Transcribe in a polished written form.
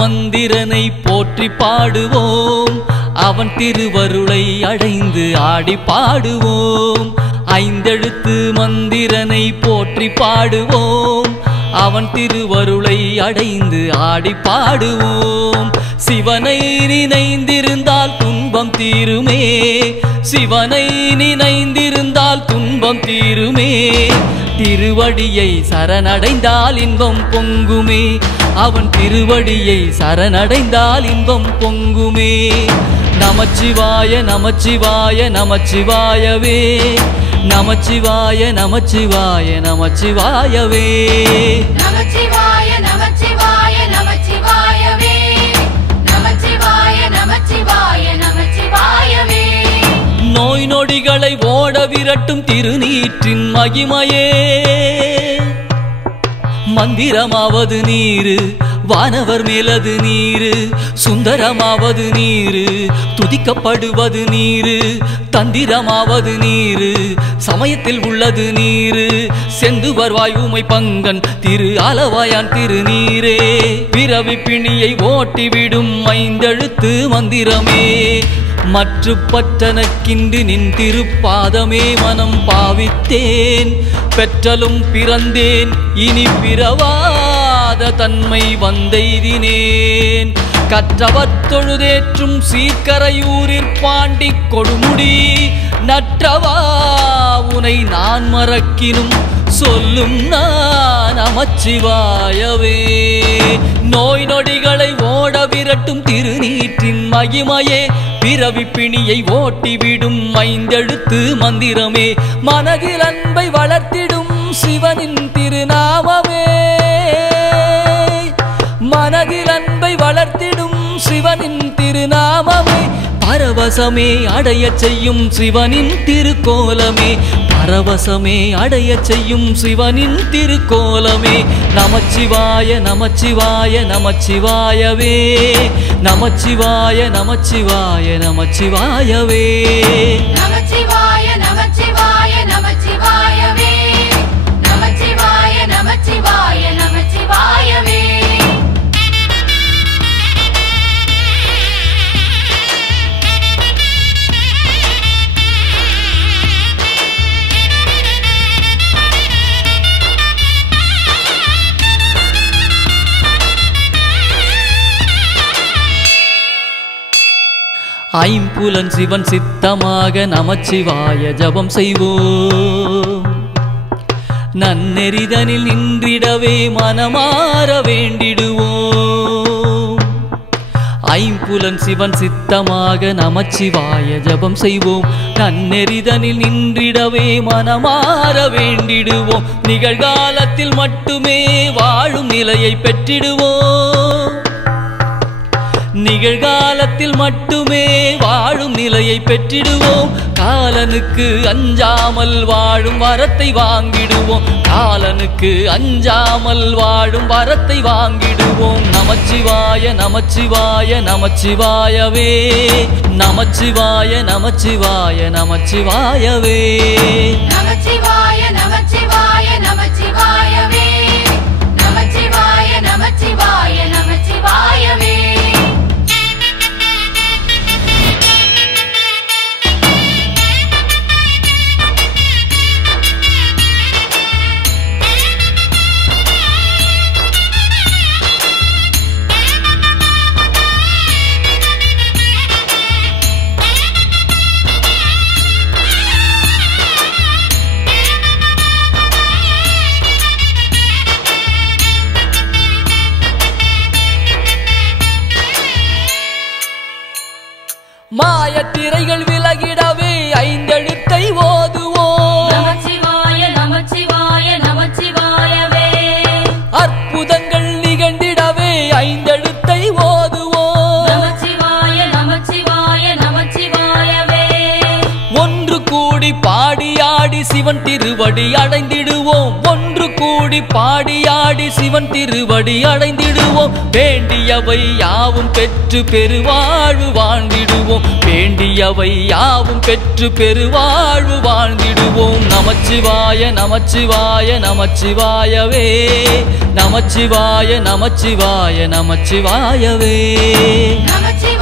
மந்திரனை போற்றி பாடுவோம் அவன் திருவருளை அடைந்து ஆடி பாடுவோம் ஐந்தெழுத்து மந்திரனை போற்றி பாடுவோம் அவன் திருவருளை அடைந்து ஆடி பாடுவோம் சிவனை நினைந்திருந்தால் துன்பம் தீருமே சிவனை நினைந்திருந்தால் துன்பம் தீருமே திருவடியை சரணடைந்தால் இன்பம் பொங்குமே அவன் திருவடியை சரணடைந்தால் இன்பம் பொங்குமே நமச்சிவாய நமச்சிவாய நமச்சிவாயவே நமச்சிவாய நமச்சிவாய நமச்சிவாயவே நமச்சிவாய நமச்சிவாய நமச்சிவாயவே நமச்சிவாய நமச்சிவாய நமச்சிவாயவே நோய் நொடிகளை ஓட விரட்டும் திருநீற்றின் மகிமையே மந்திரமாவது நீரு வானவர் மேலது நீரு சுந்தரமாவது நீரு துதிக்கப்படுவது நீரு தந்திரமாவது நீரு சமயத்தில் உள்ளது நீரு செந்துவர் வாயுமை பங்கன் திரு ஆலவாயான் திருநீரே பிறவி பிணியை ஓட்டிவிடும் ஐந்தெழுத்து மந்திரமே மற்ற பற்றனக்கின்று நின் திருப்பாதமே மனம் பாவித்தேன் பெற்றலும் பிறந்தேன் இனி பிறவாத தன்மை வந்தெய்தினேன் கற்றவர் தொழுதேற்றும் சீர்கரையூரிற் பாண்டி கொடுமுடி நற்றவா உனை நான் மறக்கினும் சொல்லும் நான் நமச்சிவாயவே நோய் நொடிகளை ஓட விரட்டும் திருநீற்றின் மகிமையே பிறவி பிணியை ஓட்டிவிடும் ஐந்தெழுத்து மந்திரமே மனதில் அன்பை வளர்த்திடும் சிவனின் திருநாமமே மனதில் அன்பை வளர்த்திடும் சிவனின் திருநாமமே பரவசமே அடைய செய்யும் சிவனின் திருக்கோலமே பரவசமே அடைய செய்யும் சிவனின் திருக்கோலமே நமச்சிவாய நமச்சிவாய நமச்சிவாயவே நமச்சிவாய நமச்சிவாய நமச்சிவாயவே நமச்சிவாய நமச்சிவாய நமச்சிவாயவே நமச்சிவாய நமச்சிவாய நமச்சிவாயவே ஐம்புலன் சிவன் சித்தமாக நமச்சிவாய ஜபம் செய்வோம் நன்னெறிதனில் நின்றிடவே மனமாற வேண்டிடுவோம் ஐம்புலன் சிவன் சித்தமாக நமச்சிவாய ஜபம் செய்வோம் நன்னெறிதனில் நின்றிடவே மனமாற வேண்டிடுவோம் நிகழ்காலத்தில் மட்டுமே வாழும் நிலையை பெற்றிடுவோம் நிகழ்காலத்தில் மட்டுமே வாழும் நிலையை பெற்றிடுவோம் காலனுக்கு அஞ்சாமல் வாழும் வரத்தை வாங்கிடுவோம் காலனுக்கு அஞ்சாமல் வாழும் வரத்தை வாங்கிடுவோம் நமச்சிவாய நமச்சிவாய நமச்சிவாயவே நமச்சிவாய நமச்சிவாய நமச்சிவாயவே நமச்சிவாய நமச்சிவாய நமச்சிவாயவே நமச்சிவாய நமச்சிவாய நமச்சிவாயவே மாயத்திரைகள் விலகிடவே ஐந்தெழுத்தை ஓதுவோம் நமச்சிவாய நமச்சிவாய நமச்சிவாயவே அற்புதங்கள் நிகழ்ந்திடவே ஐந்தெழுத்தை ஓதுவோம் நமச்சிவாய நமச்சிவாய நமச்சிவாயவே ஒன்று கூடி பாடியாடி சிவன் திருவடி அடைந்திடுவோம் ஒன்று கூடி பாடியாடி சிவன் திருவடி அடைந்திடுவோம் வேண்டியவை யாவும் பெற்று பெருவாழ்வு வாழ்ந்திடுவோம் வேண்டியவை யாவும் பெற்று பெருவாழ்வு வாழ்ந்திடுவோம். நமச்சிவாய நமச்சிவாய நமச்சிவாயவே, நமச்சிவாய நமச்சிவாய நமச்சிவாயவே. நமச்சிவாய